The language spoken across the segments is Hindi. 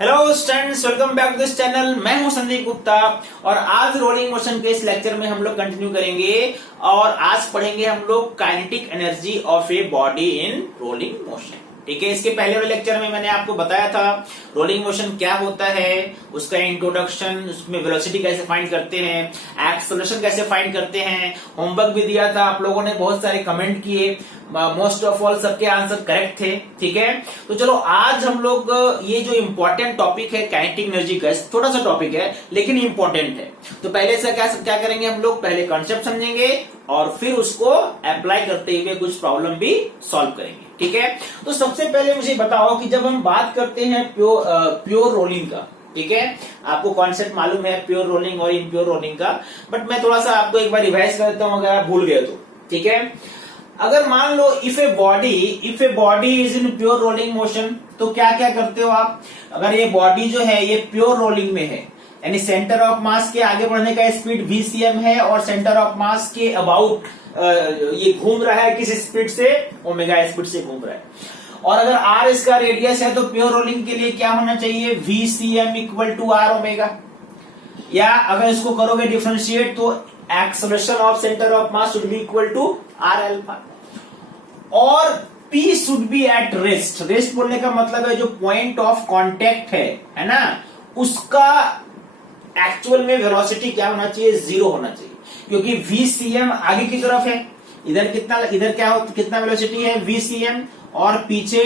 Hello students, welcome back to this channel. मैं हूं संदीप गुप्ता और आज रोलिंग मोशन के इस लेक्चर में हम लोग कंटिन्यू करेंगे और आज पढ़ेंगे हम लोग kinetic energy of a body in rolling motion. ठीक है, इसके पहले वाले लेक्चर में मैंने आपको बताया था रोलिंग मोशन क्या होता है, उसका इंट्रोडक्शन, उसमें वेलोसिटी कैसे फाइंड करते हैं, एक्सेलरेशन कैसे फाइंड करते हैं। होमवर्क भी दिया था, आप लोगों ने बहुत सारे कमेंट किए, मोस्ट ऑफ ऑल सबके आंसर करेक्ट थे। ठीक है, तो चलो आज हम लोग ये जो इंपॉर्टेंट टॉपिक है काइनेटिक एनर्जी का, छोटा सा टॉपिक है लेकिन इंपॉर्टेंट है। तो पहले से क्या करेंगे हम लोग, पहले कॉन्सेप्ट समझेंगे और फिर उसको अप्लाई करते हुए कुछ प्रॉब्लम भी सॉल्व करेंगे। ठीक है, तो सबसे पहले मुझे बताओ कि जब हम बात करते हैं प्योर रोलिंग का, ठीक है, आपको कॉन्सेप्ट मालूम है प्योर रोलिंग और इम्प्योर रोलिंग का, बट मैं थोड़ा सा आपको एक बार रिवाइज कर देता हूं अगर आप भूल गए तो। ठीक है, अगर मान लो if a body is in pure rolling motion, तो क्या क्या करते हो आप। अगर ये बॉडी जो है ये प्योर रोलिंग में है, यानी सेंटर ऑफ मास के आगे बढ़ने का स्पीड vcm है और सेंटर ऑफ मास के अबाउट ये घूम रहा है किस स्पीड से, ओमेगा स्पीड से घूम रहा है। और अगर r इसका रेडियस है तो प्योर रोलिंग के लिए क्या होना चाहिए, vcm equal to r omega. या अगर इसको करोगे डिफरेंशिएट तो acceleration of centre of mass should be equal to r alpha. और P should be at rest. Rest बोलने का मतलब है जो पॉइंट ऑफ कांटेक्ट है ना, उसका एक्चुअल में वेलोसिटी क्या होना चाहिए, 0 होना चाहिए, क्योंकि vcm आगे की तरफ है, इधर कितना वेलोसिटी है vcm, और पीछे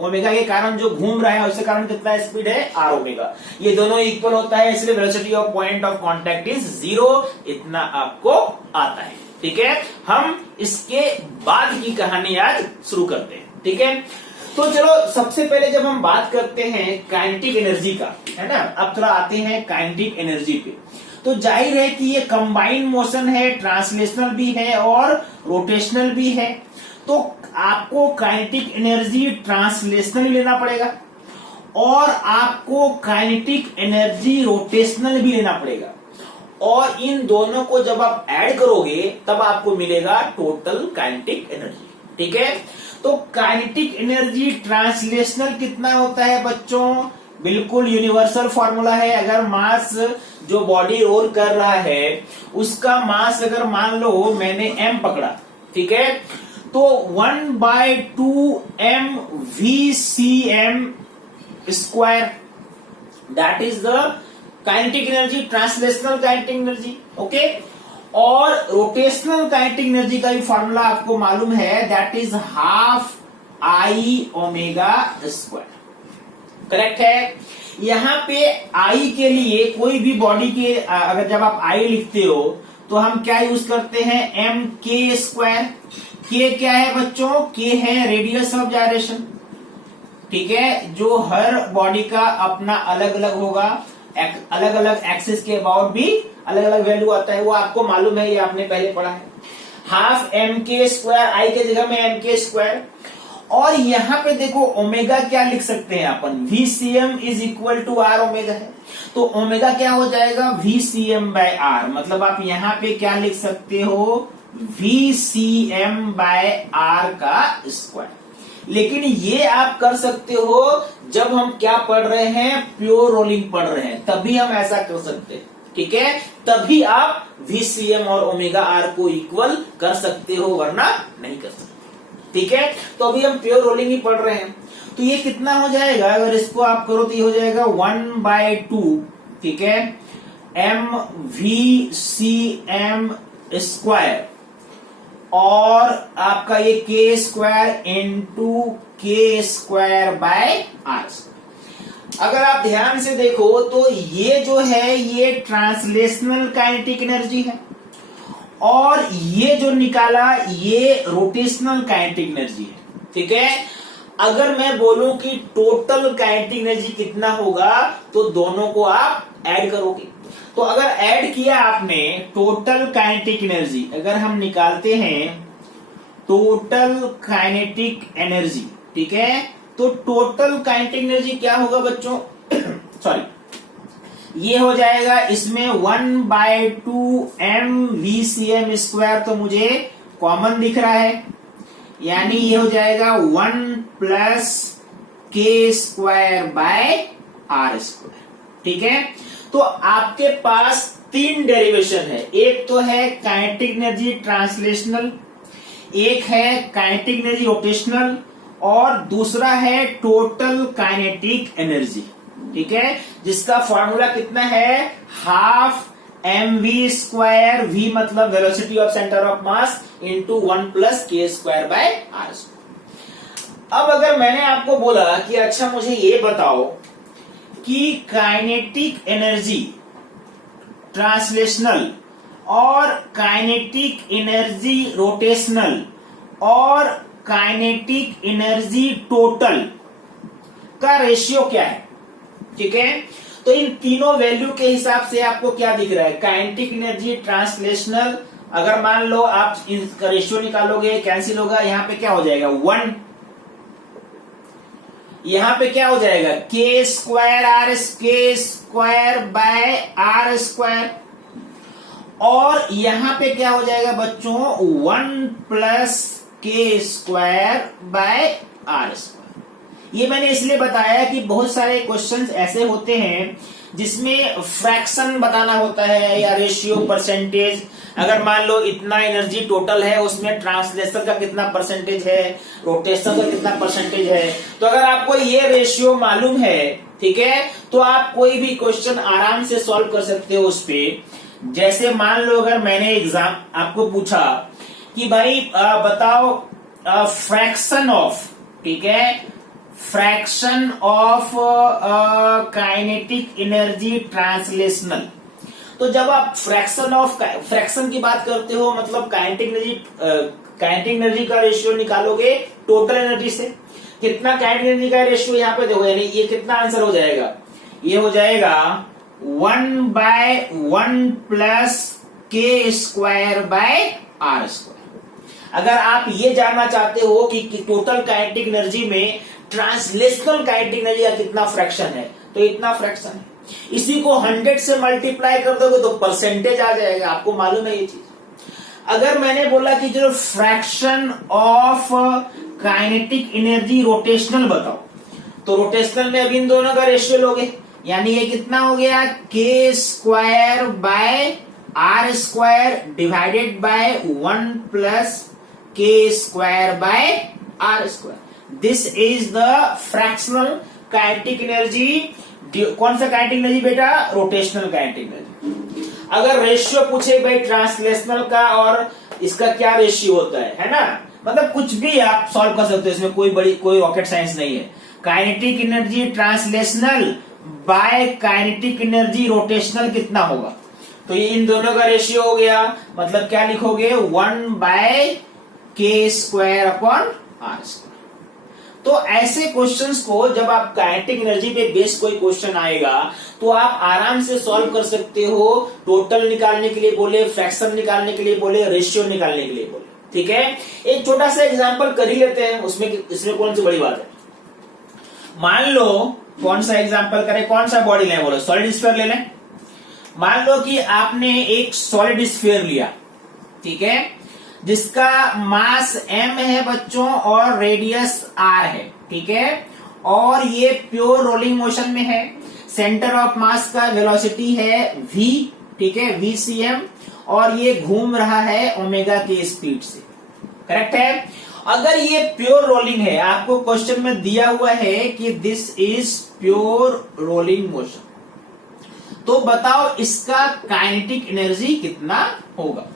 ओमेगा के कारण जो घूम रहा है उसके कारण कितना स्पीड है r ओमेगा। ये दोनों इक्वल होता है, इसलिए velocity of point of contact is 0। इतना आपको आता है। ठीक है, हम इसके बाद की कहानी आज शुरू करते हैं। ठीक है, तो चलो सबसे पहले जब हम बात करते हैं काइनेटिक एनर्जी का, है ना, अब थोड़ा आते हैं काइनेटिक एनर्जी पे। तो जाहिर है कि ये कंबाइंड मोशन है, ट्रांसलेशनल भी है और रोटेशनल भी है। तो आपको काइनेटिक एनर्जी ट्रांसलेशनल लेना पड़ेगा और आपको काइनेटिक एनर्जी रोटेशनल भी लेना पड़ेगा, और इन दोनों को जब आप ऐड करोगे तब आपको मिलेगा टोटल काइनेटिक एनर्जी। ठीक है, तो काइनेटिक एनर्जी ट्रांसलेशनल कितना होता है बच्चों, बिल्कुल यूनिवर्सल फॉर्मूला है। अगर मास जो बॉडी रोल कर रहा है उसका मास अगर मान लो मैंने m पकड़ा, ठीक है, तो 1/2 mvcm square, that is the kinetic energy, translational kinetic energy. Okay, और रोटेशनल काइनेटिक एनर्जी का भी फॉर्मूला आपको मालूम है, that is half I omega square. Correct है। यहां पे आई के लिए कोई भी बॉडी के अगर जब आप आई लिखते हो तो हम क्या यूज करते हैं, एम के स्क्वायर। के क्या है बच्चों, के है रेडियस ऑफ जायरेशन। ठीक है, जो हर बॉडी का अपना अलग अलग होगा, अलग अलग एक्सिस के अबाउट भी अलग अलग वैल्यू आता है, वो आपको मालूम है, ये आपने पहले पढ़ा है। हाफ एम के स्क्वायर, आई के जगह में एम के स्क्वायर। और यहां पे देखो ओमेगा क्या लिख सकते हैं अपन, vcm is equal to r omega है, तो ओमेगा क्या हो जाएगा vcm बाय r। मतलब आप यहां पे क्या लिख सकते हो, vcm बाय r का स्क्वायर। लेकिन ये आप कर सकते हो जब हम क्या पढ़ रहे हैं, प्योर रोलिंग पढ़ रहे हैं, तभी हम ऐसा कर सकते हैं। ठीक है, तभी आप vcm और ओमेगा r को इक्वल कर सकते हो, वरना नहीं कर सकते। ठीक है, तो अभी हम प्योर रोलिंग ही पढ़ रहे हैं। तो ये कितना हो जाएगा, अगर इसको आप करो तो ये हो जाएगा 1/2, ठीक है, mvcm स्क्वायर, और आपका ये के स्क्वायर इंटू के स्क्वायर बाय आर। अगर आप ध्यान से देखो तो ये जो है ये ट्रांसलेशनल काइनेटिक एनर्जी है, और ये जो निकाला ये रोटेशनल काइनेटिक एनर्जी है। ठीक है, अगर मैं बोलूं कि टोटल काइनेटिक एनर्जी कितना होगा तो दोनों को आप ऐड करोगे। तो अगर ऐड किया आपने टोटल काइनेटिक एनर्जी, अगर हम निकालते हैं टोटल काइनेटिक एनर्जी, ठीक है, तो टोटल काइनेटिक एनर्जी क्या होगा बच्चों सॉरी, ये हो जाएगा इसमें 1/2 mvcm स्क्वायर, तो मुझे कॉमन दिख रहा है, यानी ये हो जाएगा 1 प्लस के स्क्वायर बाय आर स्क्वायर। ठीक है, तो आपके पास तीन डेरिवेशन है, एक तो है काइनेटिक एनर्जी ट्रांसलेशनल, एक है काइनेटिक एनर्जी रोटेशनल और दूसरा है टोटल काइनेटिक एनर्जी। ठीक है, जिसका फॉर्मूला कितना है, हाफ mv स्क्वायर, v मतलब velocity of centre of mass into 1 plus के स्क्वायर बाय आर स्क्वायर। अब अगर मैंने आपको बोला कि अच्छा मुझे ये बताओ कि काइनेटिक एनर्जी ट्रांसलेशनल और काइनेटिक एनर्जी रोटेशनल और काइनेटिक एनर्जी टोटल का रेशियो क्या है। ठीक है, तो इन तीनों वैल्यू के हिसाब से आपको क्या दिख रहा है, काइनेटिक एनर्जी ट्रांसलेशनल, अगर मान लो आप इनका रेशियो निकालोगे, कैंसिल होगा, यहां पे क्या हो जाएगा 1, यहां पे क्या हो जाएगा के स्क्वायर आर के स्क्वायर बाय आर स्क्वायर, और यहां पे क्या हो जाएगा बच्चों 1 प्लस के स्क्वायर बाय आर स्क्वायर। ये मैंने इसलिए बताया कि बहुत सारे क्वेश्चंस ऐसे होते हैं जिसमें फ्रैक्शन बताना होता है या रेशियो परसेंटेज। अगर मान लो इतना एनर्जी टोटल है, उसमें ट्रांसलेशन का कितना परसेंटेज है, रोटेशन का कितना परसेंटेज है, तो अगर आपको ये रेशियो मालूम है, ठीक है, तो आप कोई भी क्वेश्चन आराम से सॉल्व कर सकते हो उस पे। जैसे मान लो अगर मैंने एग्जाम आपको पूछा कि भाई बताओ फ्रैक्शन ऑफ, ठीक है, fraction of kinetic energy translational, तो जब आप फ्रैक्शन की बात करते हो मतलब काइनेटिक एनर्जी का रेशियो निकालोगे टोटल एनर्जी से, कितना काइनेटिक एनर्जी का रेशियो यहाँ पे देखो, यानी ये कितना आंसर हो जाएगा, ये हो जाएगा 1/1 प्लस के स्क्वायर बाय आर स्क्वायर। अगर आप ये जानना चाहते हो कि टोटल काइनेटिक एनर्जी में ट्रांसलेशनल काइनेटिक एनर्जी का कितना फ्रैक्शन है, तो इतना फ्रैक्शन है, इसी को 100 से मल्टीप्लाई कर दोगे तो परसेंटेज आ जाएगा। आपको मालूम है ये चीज। अगर मैंने बोला कि जो fraction of kinetic energy rotational बताओ, तो रोटेशनल में अब इन दोनों का रेशियो लोगे, यानी ये कितना हो गया K square by R square divided by 1 plus के square by R square. This is the fractional kinetic energy. कौन सा काइनेटिक एनर्जी बेटा, रोटेशनल काइनेटिक एनर्जी। अगर रेशियो पूछे भाई ट्रांसलेशनल का और इसका क्या रेशियो होता है ना, मतलब कुछ भी आप सॉल्व कर सकते हो, इसमें कोई रॉकेट साइंस नहीं है। Kinetic energy translational by kinetic energy rotational कितना होगा, तो ये इन दोनों का रेशियो हो गया, मतलब क्या लिखोगे 1/के स्क्वायर अपॉन आर स्क्वायर। तो ऐसे क्वेश्चंस को जब आप काइनेटिक एनर्जी पे बेस्ड कोई क्वेश्चन आएगा तो आप आराम से सॉल्व कर सकते हो। टोटल निकालने के लिए बोले, फ्रैक्शन निकालने के लिए बोले, रेशियो निकालने के लिए बोले, ठीक है। एक छोटा सा एग्जांपल कर ही लेते हैं, इसमें कौन सी बड़ी बात है। मान लो कौन सा एग्जांपल करें, कौन सा बॉडी लें, बोलो सॉलिड स्फीयर ले लें। मान लो कि आपने एक सॉलिड स्फीयर लिया, ठीक है, जिसका मास m है बच्चों और रेडियस r है, ठीक है, और ये प्योर रोलिंग मोशन में है। सेंटर ऑफ मास का वेलोसिटी है v, ठीक है, vcm, और ये घूम रहा है ओमेगा के स्पीड से, करेक्ट है। अगर ये प्योर रोलिंग है, आपको क्वेश्चन में दिया हुआ है कि this is pure rolling motion, तो बताओ इसका काइनेटिक एनर्जी कितना होगा।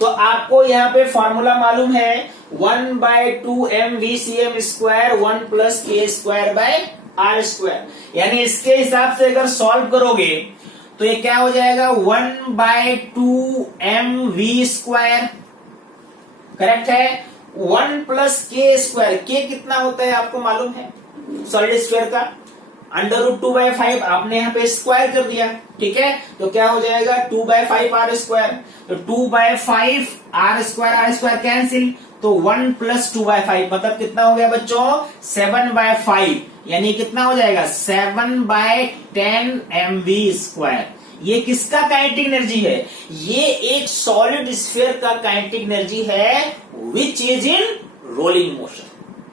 तो आपको यहाँ पे फॉर्मूला मालूम है 1/2 mvcm स्क्वायर 1 प्लस के स्क्वायर बाय आर स्क्वायर, यानी इसके हिसाब से अगर सॉल्व करोगे तो ये क्या हो जाएगा 1/2 mv स्क्वायर, करेक्ट है। 1 प्लस के स्क्वायर, के कितना होता है आपको मालूम है सॉलिड स्फीयर का, √2/5 आपने यहाँ पे स्क्वायर कर दिया, ठीक है, तो क्या हो जाएगा 2/5 आर स्क्वायर, तो 2/5 आर स्क्वायर कैंसिल, तो 1 प्लस 2/5 मतलब कितना हो गया बच्चों 7/5, यानी कितना हो जाएगा 7/10 mv स्क्वायर। ये किसका काइनेटिक एनर्जी है, ये एक सॉलिड स्फीयर का काइनेटिक एनर्जी है which is in rolling motion,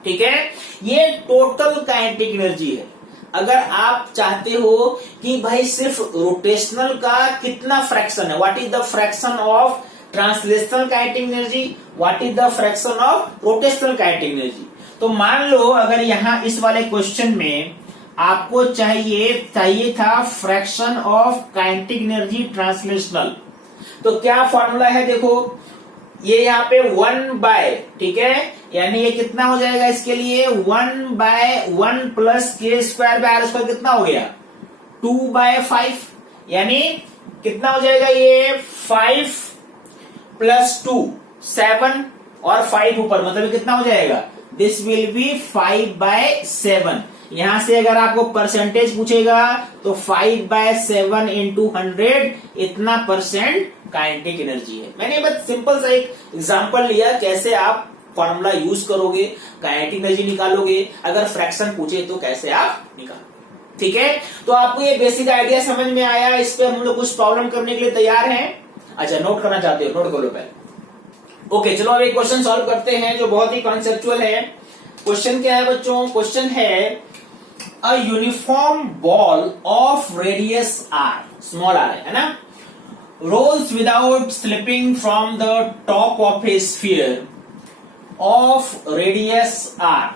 ठीक है। ये टोटल काइनेटिक एनर्जी है। अगर आप चाहते हो कि भाई सिर्फ रोटेशनल का कितना फ्रैक्शन है, what is the fraction of translational kinetic energy, what is the fraction of rotational kinetic energy. तो मान लो अगर यहां इस वाले क्वेश्चन में आपको चाहिए था fraction of kinetic energy translational, तो क्या फॉर्मूला है देखो, ये यहाँ पे 1/, ठीक है, यानी ये कितना हो जाएगा इसके लिए 1/1 प्लस k²/r² कितना हो गया 2/5, यानी कितना हो जाएगा ये 5 + 2 7 और 5 ऊपर, मतलब कितना हो जाएगा, दिस विल बी 5/7। यहां से अगर आपको परसेंटेज पूछेगा तो 5/7 × 100 इतना परसेंट काइनेटिक एनर्जी है। मैंने बस सिंपल सा एक एग्जांपल लिया कैसे आप फॉर्मूला यूज करोगे, काइनेटिक एनर्जी निकालोगे, अगर फ्रैक्शन पूछे तो कैसे आप निकालोगे। ठीक है, तो आपको ये बेसिक आइडिया समझ में आया, इस पे हम लोग कुछ प्रॉब्लम करने के लिए तैयार हैं। अच्छा, नोट करना चाहते हो, नोट कर लो पहले। ओके, चलो अब एक क्वेश्चन सॉल्व करते हैं जो बहुत ही कॉन्सेप्चुअल है। क्वेश्चन क्या है बच्चों, क्वेश्चन है a uniform ball of radius r, small r है ना, rolls without slipping from the top of a sphere of radius r.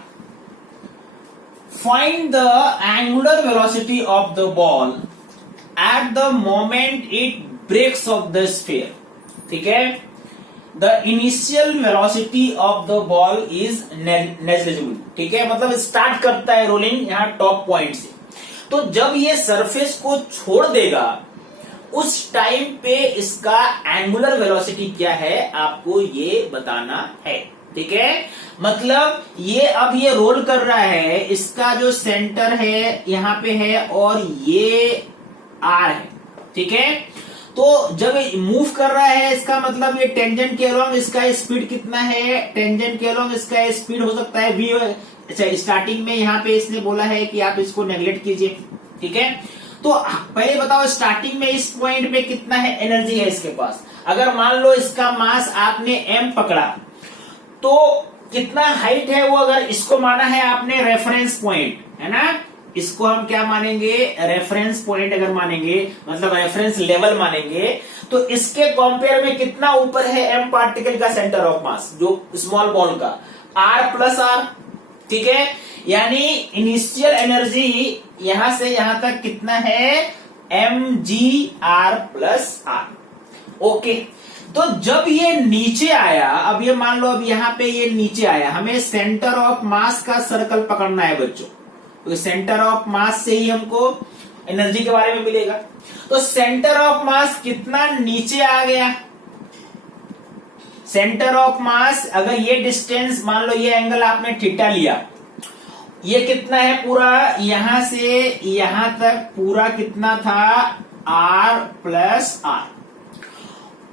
Find the angular velocity of the ball at the moment it breaks of the sphere. ठीक है, the initial velocity of the ball is negligible. ठीक है, मतलब स्टार्ट करता है रोलिंग यहाँ टॉप पॉइंट से, तो जब ये सरफेस को छोड़ देगा उस टाइम पे इसका एंगुलर वेलोसिटी क्या है आपको ये बताना है। ठीक है, मतलब ये अब ये रोल कर रहा है, इसका जो सेंटर है यहाँ पे है और ये आर है। ठीक है, तो जब मूव कर रहा है इसका मतलब ये टेंजेंट के अलोंग इसका स्पीड कितना है, टेंजेंट के अलोंग इसका स्पीड हो सकता है v। अच्छा, स्टार्टिंग में यहाँ पे इसने बोला है कि आप इसको नेग्लेक्ट कीजिए। ठीक है, तो पहले बताओ स्टार्टिंग में इस पॉइंट पे कितना है एनर्जी है इसके पास। अगर मान लो इसका मास आपने m पकड़ा तो कितना हाइट है वो, अगर इसको माना है आपने रेफरेंस पॉइंट, है ना, इसको हम क्या मानेंगे, रेफरेंस पॉइंट अगर मानेंगे, मतलब रेफरेंस लेवल मानेंगे, तो इसके कंपेयर में कितना ऊपर है m पार्टिकल का सेंटर ऑफ मास, जो स्मॉल बॉल का r+r। ठीक है, यानी इनिशियल एनर्जी यहां से यहां तक कितना है mgr+r। ओके, तो जब ये नीचे आया, अब ये मान लो अब यहां पे ये नीचे आया, हमें सेंटर ऑफ मास का सर्कल पकड़ना है बच्चों, तो सेंटर ऑफ मास से ही हमको एनर्जी के बारे में मिलेगा। तो सेंटर ऑफ मास कितना नीचे आ गया, सेंटर ऑफ मास, अगर ये डिस्टेंस मान लो ये एंगल आपने थीटा लिया, ये कितना है पूरा यहां से यहां तक पूरा कितना था r+r,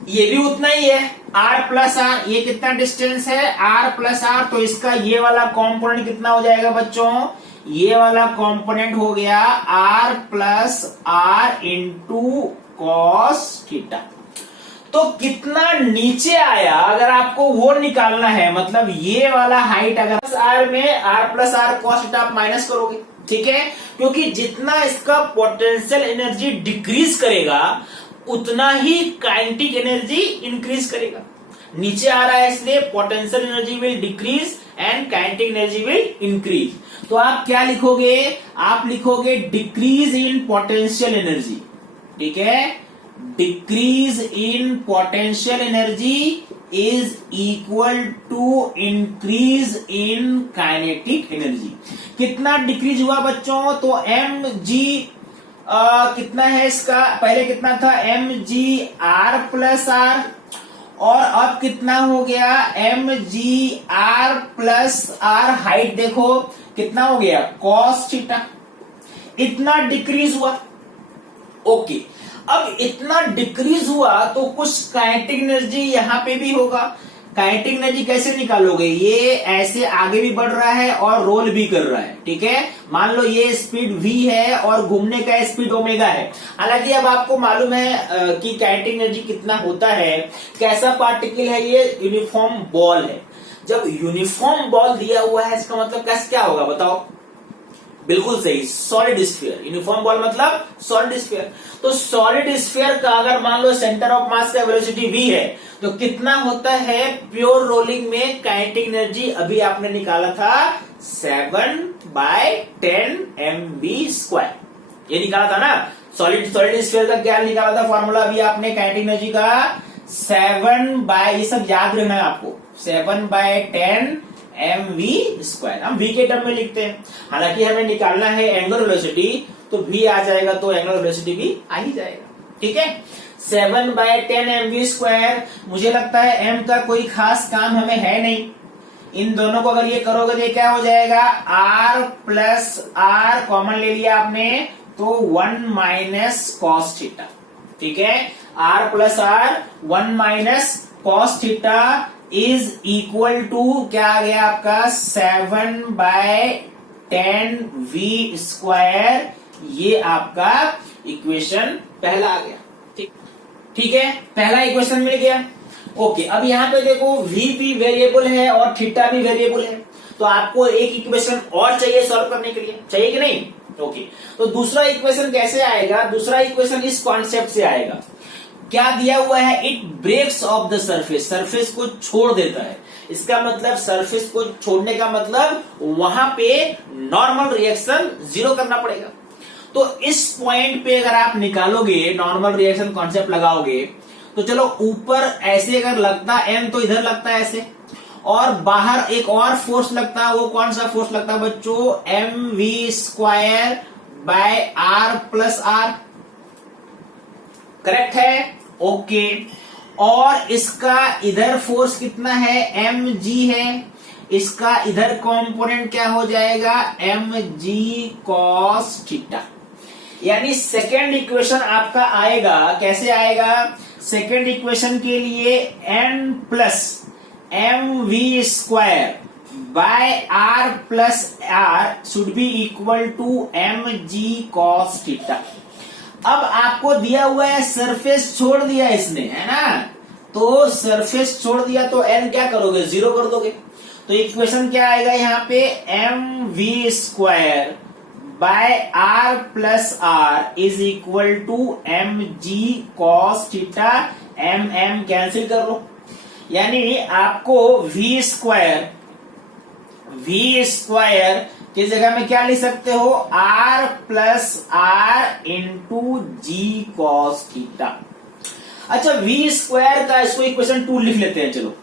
ये भी उतना ही है r+r, ये कितना डिस्टेंस है r+r, तो इसका ये वाला कंपोनेंट कितना हो जाएगा बच्चों, ये वाला कंपोनेंट हो गया r+r × cos थीटा। तो कितना नीचे आया अगर आपको वो निकालना है, मतलब ये वाला हाइट अगर r में r+r cos थीटा आप माइनस करोगे। ठीक है, क्योंकि जितना इसका पोटेंशियल एनर्जी डिक्रीज करेगा उतना ही काइनेटिक एनर्जी इंक्रीज करेगा। नीचे आ रहा है इसलिए potential energy will decrease and kinetic energy will increase. तो आप क्या लिखोगे, आप लिखोगे डिक्रीज इन पोटेंशियल एनर्जी। ठीक है, decrease in potential energy is equal to increase in kinetic energy. कितना डिक्रीज हुआ बच्चों, तो mg कितना है इसका, पहले कितना था mgr+r, और अब कितना हो गया mgr+r, हाइट देखो कितना हो गया cos थीटा, इतना डिक्रीज हुआ। ओके, अब इतना डिक्रीज हुआ तो कुछ काइनेटिक एनर्जी यहां पे भी होगा। काइनेटिक एनर्जी कैसे निकालोगे, ये ऐसे आगे भी बढ़ रहा है और रोल भी कर रहा है। ठीक है, मान लो ये स्पीड v है और घूमने का स्पीड ओमेगा है। हालांकि अब आपको मालूम है कि काइनेटिक एनर्जी कितना होता है, कैसा पार्टिकल है ये, यूनिफॉर्म बॉल है। जब यूनिफॉर्म बॉल दिया हुआ है इसका मतलब कैसे क्या होगा बताओ, बिल्कुल सही, सॉलिड स्फीयर। यूनिफॉर्म बॉल मतलब सॉलिड स्फीयर। तो सॉलिड स्फीयर का अगर मान लो सेंटर ऑफ मास का वेलोसिटी v है, तो कितना होता है प्योर रोलिंग में काइनेटिक एनर्जी? अभी आपने निकाला था 7/10 mv²। ये निकाला था ना, सॉलिड स्फीयर का क्या निकाला था फॉर्मूला अभी आपने काइनेटिक एनर्जी का? 7 ये सब याद रखना है आपको, 7/10 mv²। हम v के टर्म में लिखते हैं, हालांकि हमें निकालना है एंगुलर वेलोसिटी, तो v आ जाएगा तो एंगुलर वेलोसिटी भी आ ही जाएगा। ठीक है, 7/10 mv²। मुझे लगता है m का कोई खास काम हमें है नहीं, इन दोनों को अगर ये करोगे तो क्या हो जाएगा? r प्लस r कॉमन ले लिया आपने, तो 1 माइनस कॉस थीटा। ठीक है, r plus r 1 minus cos theta is equal to क्या आ गया आपका? 7/10 v²। ये आपका इक्वेशन पहला आ गया। ठीक है, पहला इक्वेशन मिल गया। ओके, अब यहां पे देखो v भी वेरिएबल है और थीटा भी वेरिएबल है, तो आपको एक इक्वेशन और चाहिए सॉल्व करने के लिए, चाहिए कि नहीं? ओके, तो दूसरा इक्वेशन कैसे आएगा? दूसरा इक्वेशन इस कॉन्सेप्ट से आएगा। क्या दिया हुआ है? It breaks off the surface, surface को छोड़ देता है। इसका मतलब सरफेस को छोड़ने का मतलब वहां पे नॉर्मल रिएक्शन जीरो करना पड़ेगा। तो इस पॉइंट पे अगर आप निकालोगे, नॉर्मल रिएक्शन कॉन्सेप्ट लगाओगे, तो चलो ऊपर ऐसे अगर लगता m तो इधर लगता है ऐसे, और बाहर एक और फोर्स लगता है। वो कौन सा फोर्स लगता है बच्चों? mv²/r plus r। करेक्ट है? ओके, और इसका इधर फोर्स कितना है? mg है। इसका इधर कंपोनेंट क्या हो जाएगा? mg cos theta. यानी सेकेंड इक्वेशन आपका आएगा, कैसे आएगा? सेकेंड इक्वेशन के लिए n plus mv²/r plus r should be equal to mg cos theta. अब आपको दिया हुआ है सरफेस छोड़ दिया इसने, है ना? तो सरफेस छोड़ दिया तो n क्या करोगे? जीरो कर दोगे। तो इक्वेशन क्या आएगा यहाँ पे? mv²/r plus r is equal to mg cos theta. m cancel कर लो, यानी आपको v² की जगह में क्या लिख सकते हो? r प्लस r इंटू जी cos थीटा। अच्छा, v² का इसको इक्वेशन 2 लिख लेते हैं। चलो,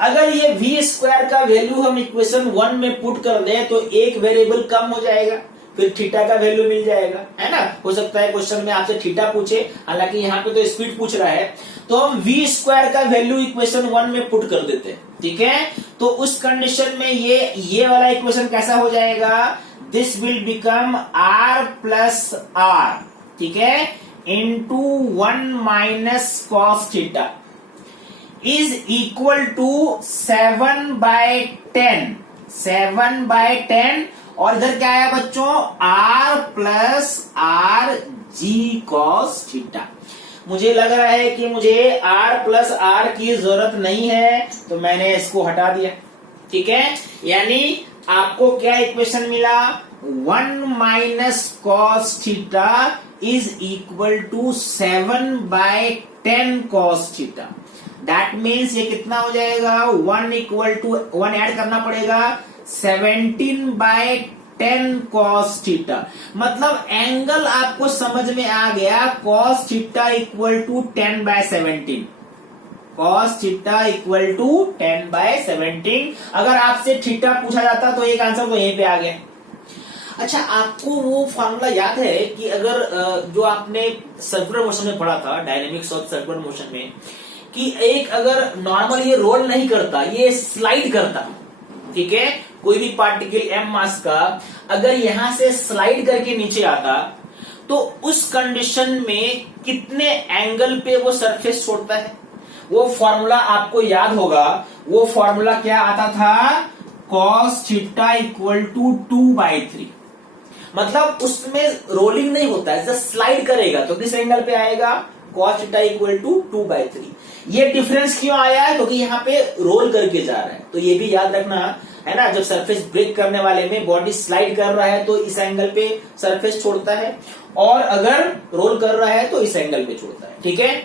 अगर ये v² का वैल्यू हम इक्वेशन 1 में पुट कर दें तो एक वेरिएबल कम हो जाएगा, फिर थीटा का वैल्यू मिल जाएगा, है ना? हो सकता है क्वेश्चन में आपसे थीटा पूछे, हालांकि यहाँ पे तो स्पीड पूछ रहा है, तो हम v² का वैल्यू इक्वेशन 1 में पुट कर देते हैं। ठीक है, तो उस कंडीशन में ये वाला इक्वेशन कैसा हो जाएगा? This will become r plus r, ठीक है, into 1 minus cos theta is equal to 7/10 और इधर क्या आया बच्चों? r plus r g cos theta. मुझे लग रहा है कि मुझे r प्लस r की जरूरत नहीं है, तो मैंने इसको हटा दिया। ठीक है, यानी आपको क्या इक्वेशन मिला? 1 minus cos theta is equal to 7/10 cos theta. That means ये कितना हो जाएगा? 1 इक्वल टू 1 ऐड करना पड़ेगा, 17/10 कॉस थीटा। मतलब एंगल आपको समझ में आ गया। Cos theta equal to 10/17, cos theta equal to 10/17। अगर आपसे थीटा पूछा जाता तो एक आंसर तो यहीं पे आ गया। अच्छा, आपको वो फॉर्मूला याद है कि अगर जो आपने सर्कुलर मोशन में पढ़ा था, डायनेमिक्स ऑफ सर्कुलर मोशन में, कि एक अगर नॉर्मल ये रोल नहीं करता, ये स्लाइड करता, ठीक है, कोई भी पार्टिकल m मास का अगर यहां से स्लाइड करके नीचे आता, तो उस कंडीशन में कितने एंगल पे वो सरफेस छोड़ता है? वो फॉर्मूला आपको याद होगा। वो फॉर्मूला क्या आता था? cos theta equal to 2/3। मतलब उसमें रोलिंग नहीं होता है, जस्ट स्लाइड करेगा तो किस एंगल पे आएगा? cos theta equal to 2/3। ये डिफरेंस क्यों आया है? क्योंकि यहाँ पे रोल करके जा रहा है, तो ये भी याद रखना है ना। जब सरफेस ब्रेक करने वाले में बॉडी स्लाइड कर रहा है तो इस एंगल पे सरफेस छोड़ता है, और अगर रोल कर रहा है तो इस एंगल पे छोड़ता है। ठीक है,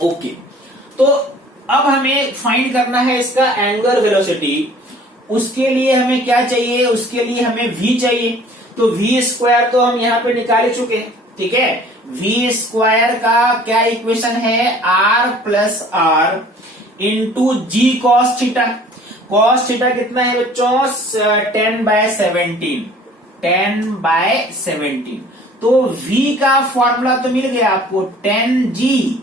ओके। तो अब हमें फाइंड करना है इसका एंगुलर वेलोसिटी। उसके लिए हमें क्या चाहिए? उसके लिए हमें v चाहिए। तो v स्क्वायर तो हम यहाँ पे निकाल चुके हैं। ठीक है, v स्क्वायर का क्या इक्वेशन है? r plus r into g cos theta. Cos theta कितना है बच्चों? 10/17। 10/17। तो v का फॉर्मूला तो मिल गया आपको, 10g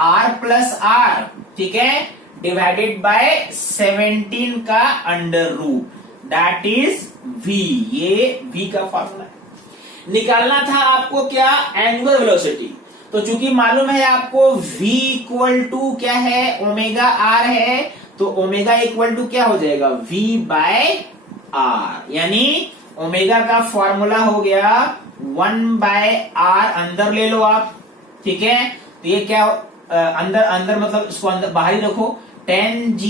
r प्लस आर, ठीक है, डिवाइडेड बाय 17 का under root, that is v। ये v का फॉर्मूला है। निकालना था आपको क्या? Angular velocity. तो चूंकि मालूम है आपको v इक्वल टू क्या है? ओमेगा आर है, तो ओमेगा इक्वल टू क्या हो जाएगा? v बाय आर, यानी ओमेगा का फॉर्मूला हो गया 1/r। अंदर ले लो आप, ठीक है। तो ये क्या अंदर मतलब इसको अंदर बाहर ही रखो, 10g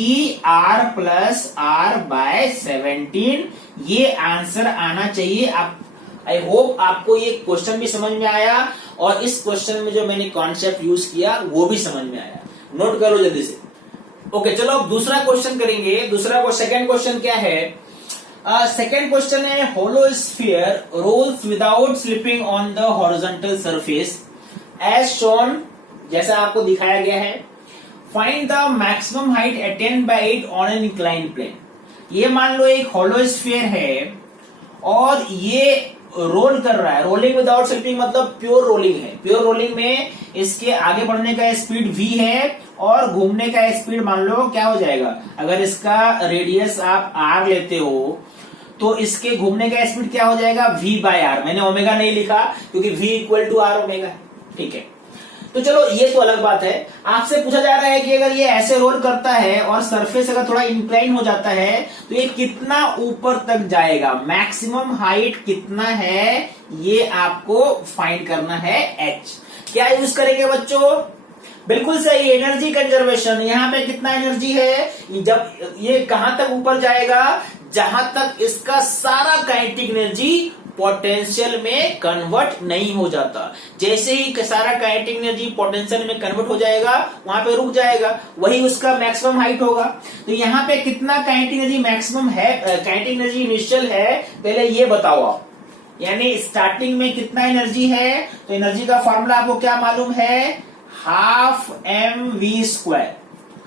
r plus are bye 17। ये आंसर आना चाहिए। आप आई होप आपको ये क्वेश्चन भी समझ में आया, और इस क्वेश्चन में जो मैंने कॉन्सेप्ट यूज किया वो भी समझ में आया। नोट करो जल्दी से। ओके, चलो अब दूसरा क्वेश्चन करेंगे। सेकंड क्वेश्चन क्या है? सेकंड क्वेश्चन है, hollow sphere rolls without slipping on the horizontal surface as shown, जैसा आपको दिखाया गया है। Find the maximum height attained by it on an inclined plane. ये मान लो एक होलो स्फीयर है और ये रोल कर रहा है। रोलिंग विदाउट स्लिपिंग मतलब प्योर रोलिंग है। प्योर रोलिंग में इसके आगे बढ़ने का स्पीड v है और घूमने का स्पीड मान लो क्या हो जाएगा? अगर इसका रेडियस आप r लेते हो तो इसके घूमने का स्पीड क्या हो जाएगा? v by r. मैंने ओमेगा नहीं लिखा क्योंकि v equal to r omega. ठीक है, तो चलो ये तो अलग बात है। आपसे पूछा जा रहा है कि अगर ये ऐसे रोल करता है और सरफेस अगर थोड़ा इंक्लाइन हो जाता है तो ये कितना ऊपर तक जाएगा? मैक्सिमम हाइट कितना है ये आपको फाइंड करना है, h। क्या यूज करेंगे बच्चों? बिल्कुल सही, एनर्जी कंजर्वेशन। यहाँ पे कितना एनर्जी है? जब ये कहां तक ऊपर जाएगा? जहां तक इसका सारा काइनेटिक एनर्जी पोटेंशियल में कन्वर्ट नहीं हो जाता। जैसे ही सारा काइनेटिक एनर्जी पोटेंशियल में कन्वर्ट हो जाएगा वहां पे रुक जाएगा, वही उसका मैक्सिमम हाइट होगा। तो यहाँ पे कितना काइनेटिक एनर्जी मैक्सिमम है, काइनेटिक एनर्जी इनिशियल है, पहले ये बताओ आप। यानी स्टार्टिंग में कितना एनर्जी है? तो एनर्जी का फॉर्मूला आपको क्या मालूम है? हाफ mv²,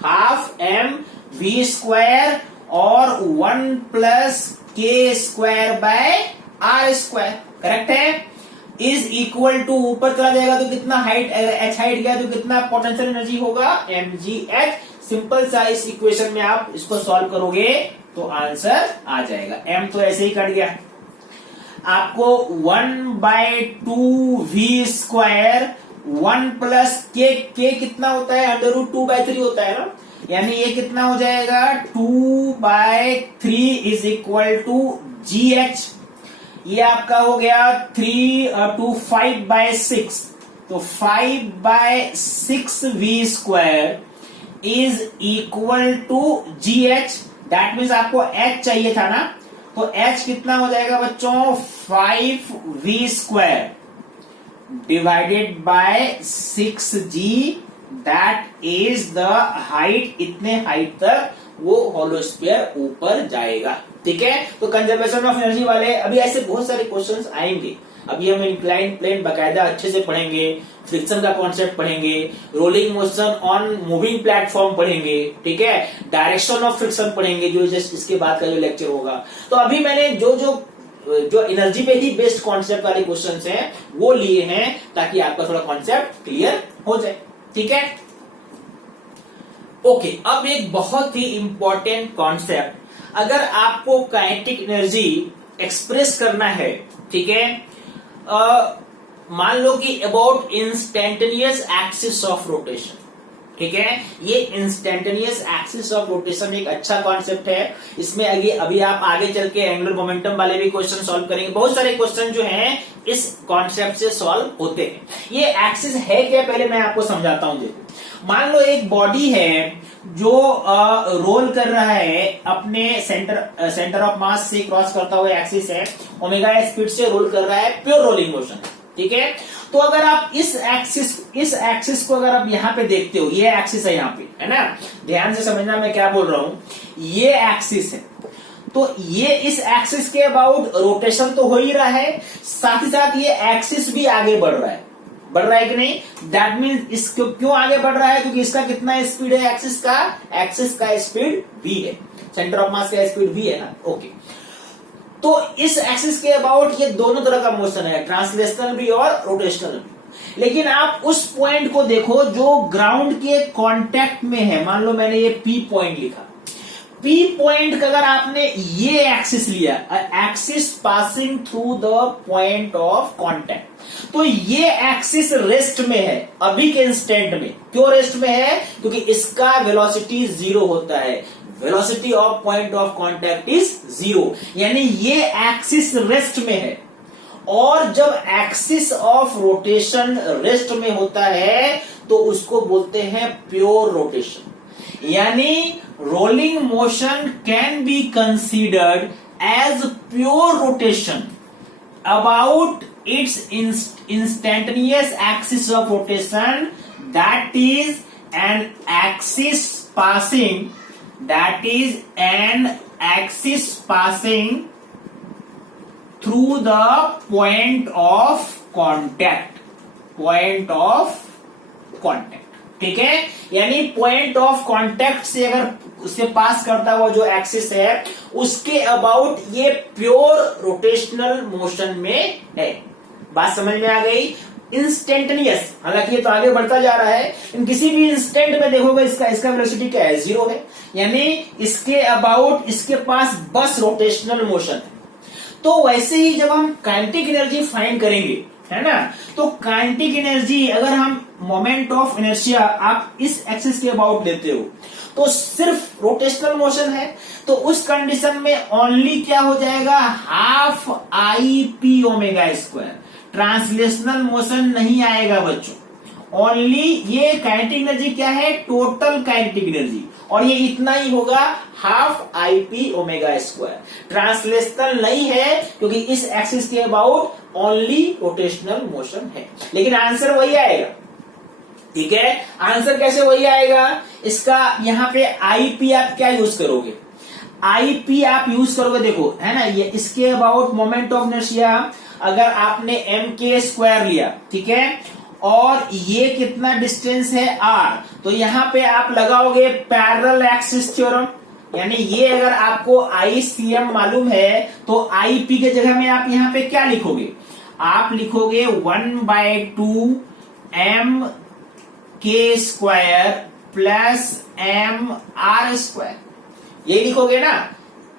हाफ mv² और 1 plus k² by r²। Correct है? इज इक्वल टू, ऊपर चला जाएगा तो कितना हाइट, h हाइट गया तो कितना पोटेंशियल एनर्जी होगा? mgh। सिंपल सा इस इक्वेशन में आप इसको सॉल्व करोगे तो आंसर आ जाएगा। m तो ऐसे ही कट गया। आपको 1/2v², 1 प्लस k कितना होता है? √2/3 होता है ना। यानी ये कितना हो जाएगा? 2/3 इज इक्वल टू gh। ये आपका हो गया 5/6। तो 5/6v² is equal to gh। That means आपको h चाहिए था ना, तो h कितना हो जाएगा बच्चों? 5v² divided by 6g, that is the height. इतने हाइट तक वो होलो स्फीयर ऊपर जाएगा। ठीक है, तो कंजर्वेशन ऑफ एनर्जी वाले अभी ऐसे बहुत सारे क्वेश्चंस आएंगे। अभी हम इंक्लाइन प्लेन बकायदा अच्छे से पढ़ेंगे, फ्रिक्शन का कॉन्सेप्ट पढ़ेंगे, rolling motion on moving platform पढ़ेंगे, ठीक है, डायरेक्शन ऑफ फ्रिक्शन पढ़ेंगे, जो जस्ट इसके बाद का जो लेक्चर होगा। तो अभी मैंने जो एनर्जी पे ही बेस्ड कॉन्सेप्ट वाले क्वेश्चंस हैं वो लिए हैं ताकि आपका थोड़ा कॉन्सेप्ट क्लियर हो जाए। ठीक है, ओके। अब एक बहुत ही इंपॉर्टेंट कॉन्सेप्ट, अगर आपको काइनेटिक एनर्जी एक्सप्रेस करना है, ठीक है, मान लो कि about instantaneous axis of rotation, ठीक है, ये इंस्टेंटेनियस एक्सिस ऑफ रोटेशन एक अच्छा कॉन्सेप्ट है। इसमें अभी आप आगे चल के एंगुलर मोमेंटम वाले भी क्वेश्चन सॉल्व करेंगे। बहुत सारे क्वेश्चन जो हैं इस कॉन्सेप्ट से सॉल्व होते हैं। ये एक्सिस है क्या, पहले मैं आपको समझाता हूं। देखो, मान लो एक बॉडी है जो रोल कर रहा है अपने सेंटर ऑफ मास से क्रॉस करता हुआ एक्सिस है, ओमेगा स्पीड से रोल कर रहा है, प्योर रोलिंग मोशन, ठीक है। तो अगर आप इस एक्सिस को अगर आप यहाँ पे देखते हो, ये एक्सिस है यहाँ पे, है ना, ध्यान से समझना मैं क्या बोल रहा हूं, ये एक्सिस है, तो ये इस एक्सिस के अबाउट रोटेशन तो हो ही रहा है, साथ ही साथ ये एक्सिस भी आगे बढ़ रहा है कि नहीं। दैट मीन्स इसको क्यों आगे बढ़ रहा है, क्योंकि इसका कितना स्पीड है एक्सिस का स्पीड v है, सेंटर ऑफ मास का स्पीड v है ना, ओके। तो इस एक्सिस के अबाउट ये दोनों तरह का मोशन है, ट्रांसलेशनल भी और रोटेशनल भी। लेकिन आप उस पॉइंट को देखो जो ग्राउंड के कांटेक्ट में है, मान लो मैंने ये P पॉइंट लिखा, P पॉइंट का अगर आपने ये एक्सिस लिया, axis passing through the point of contact, तो ये एक्सिस रेस्ट में है अभी के इंस्टेंट में। क्यों रेस्ट में है, क्योंकि इसका वेलोसिटी 0 होता है, velocity of point of contact is 0, यानी ये एक्सिस रेस्ट में है। और जब एक्सिस ऑफ रोटेशन रेस्ट में होता है तो उसको बोलते हैं प्योर रोटेशन, यानी rolling motion can be considered as pure rotation about its instantaneous axis of rotation, that is an axis passing through the point of contact, ठीक है। यानी पॉइंट ऑफ कांटेक्ट से अगर उससे पास करता हुआ जो एक्सिस है उसके अबाउट ये प्योर रोटेशनल मोशन में है। बात समझ में आ गई। इंस्टेंटेनियस, हालांकि ये तो आगे बढ़ता जा रहा है, इन किसी भी इंस्टेंट में देखोगे इसका वेलोसिटी क्या है, 0 है, यानी इसके अबाउट इसके पास बस रोटेशनल मोशन है। तो वैसे ही जब हम काइनेटिक एनर्जी फाइंड करेंगे, है ना, तो काइनेटिक एनर्जी अगर हम मोमेंट ऑफ इनर्शिया आप इस एक्सिस के अबाउट लेते हो तो सिर्फ रोटेशनल मोशन है, तो उस कंडीशन में ओनली क्या हो जाएगा, half I P omega square, translational motion नहीं आएगा बच्चों। ओनली ये काइनेटिक एनर्जी क्या है, टोटल काइनेटिक एनर्जी, और ये इतना ही होगा, half I P omega square. Translational नहीं है क्योंकि इस एक्सिस के अबाउट ओनली रोटेशनल मोशन है, लेकिन आंसर वही आएगा, ठीक है। आंसर कैसे वही आएगा, इसका यहाँ पे आई पी आप क्या यूज करोगे, आई पी आप यूज करोगे, देखो है ना, ये इसके अबाउट मोमेंट ऑफ इनर्शिया अगर आपने एम के स्क्वायर लिया, ठीक है, और ये कितना डिस्टेंस है r, तो यहाँ पे आप लगाओगे पैरेलल एक्सिस थ्योरम, यानी ये अगर आपको ICM मालूम है तो IP के जगह में आप यहाँ पे क्या लिखोगे, आप लिखोगे 1/2 m के square plus m r square, ये लिखोगे ना,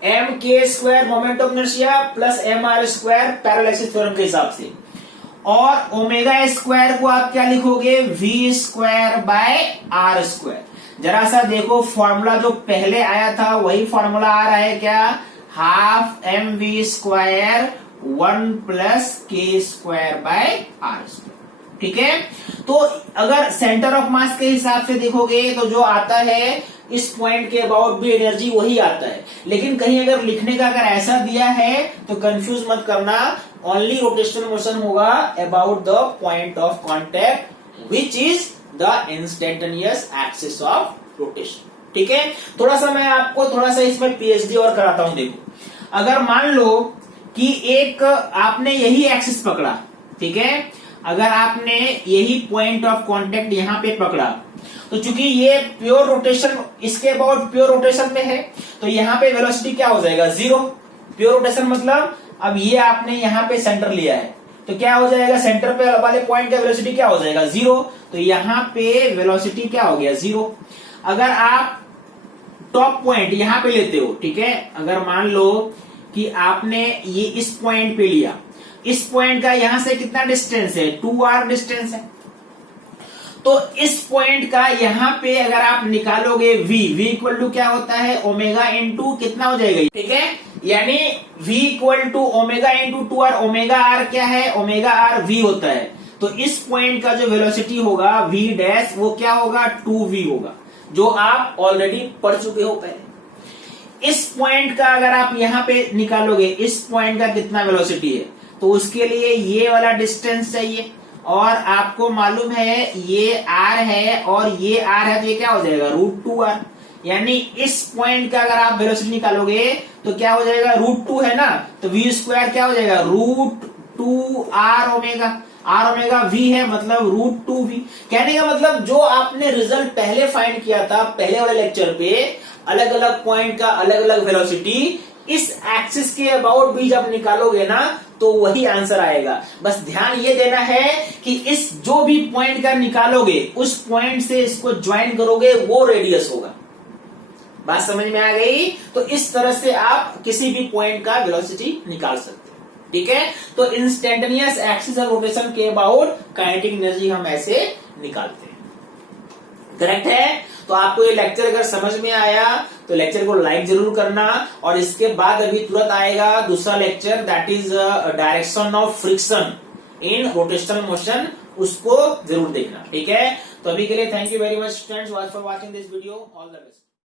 m के square moment of inertia plus m r square parallel axis theorem के हिसाब से, और ओमेगा स्क्वायर को आप क्या लिखोगे, v square by r square. जरा सा देखो फॉर्मूला जो पहले आया था वही फॉर्मूला आ रहा है क्या, half m v square 1 plus के स्क्वायर बाय r स्क्वायर, ठीक है। तो अगर सेंटर ऑफ मास के हिसाब से देखोगे तो जो आता है इस पॉइंट के अबाउट भी एनर्जी वही आता है, लेकिन कहीं अगर लिखने का अगर ऐसा दिया है तो कंफ्यूज मत करना, ओनली रोटेशनल मोशन होगा about the point of contact which is the instantaneous axis of rotation, ठीक है। थोड़ा सा मैं आपको थोड़ा सा इसमें पीएचडी और कराता हूं। देखो अगर मान लो कि एक आपने यही एक्सिस पकड़ा, ठीक है, अगर आपने यही पॉइंट ऑफ कांटेक्ट यहां पे पकड़ा, तो चूंकि ये प्योर रोटेशन इसके अबाउट प्योर रोटेशन में है तो यहाँ पे वेलोसिटी क्या हो जाएगा, 0। प्योर रोटेशन मतलब अब ये आपने यहाँ पे सेंटर लिया है तो क्या हो जाएगा, सेंटर पे वाले पॉइंट का वेलोसिटी क्या हो जाएगा, 0। तो यहाँ पे वेलोसिटी क्या हो गया, 0। अगर आप टॉप पॉइंट यहाँ पे लेते हो, ठीक है, अगर मान लो कि आपने ये इस पॉइंट पे लिया, इस पॉइंट का यहां से कितना डिस्टेंस है, 2r डिस्टेंस है, तो इस पॉइंट का यहाँ पे अगर आप निकालोगे v इक्वल टू क्या होता है, ओमेगा इंटू कितना हो जाएगा, ठीक है, यानी v equal to omega into 2r, omega r क्या है, ओमेगा r v होता है, तो इस पॉइंट का जो वेलोसिटी होगा v डैश वो क्या होगा 2v होगा, जो आप ऑलरेडी पढ़ चुके हो पहले। इस पॉइंट का अगर आप यहां पे निकालोगे इस पॉइंट का कितना वेलोसिटी है, तो उसके लिए ये वाला डिस्टेंस चाहिए, और आपको मालूम है ये r है और ये r है, तो ये क्या हो जाएगा √2r। यानी इस पॉइंट का अगर आप वेलोसिटी निकालोगे तो क्या हो जाएगा √2 है ना, तो v² क्या हो जाएगा √2r omega. r omega v है मतलब √2v। कहने का मतलब जो आपने रिजल्ट पहले फाइंड किया था पहले वाले लेक्चर पे, अलग अलग पॉइंट का अलग अलग वेलोसिटी, इस एक्सिस के अबाउट भी जब निकालोगे ना तो वही आंसर आएगा। बस ध्यान ये देना है कि इस जो भी पॉइंट का निकालोगे उस पॉइंट से इसको ज्वाइन करोगे वो रेडियस होगा। बात समझ में आ गई? तो इस तरह से आप किसी भी पॉइंट का वेलोसिटी निकाल सकते हैं। ठीक है, तो इंस्टेंटेनियस एक्सिस और रोटेशन के अबाउट काइनेटिक एनर्जी हम ऐसे निकालते हैं। करेक्ट है? तो आपको ये लेक्चर अगर समझ में आया तो लेक्चर को लाइक जरूर करना, और इसके बाद अभी तुरंत आएगा दूसरा lecture, that is direction of friction in rotational motion, उसको जरूर देखना। ठीक है, तो अभी के लिए thank you very much friends for watching this video. All the best.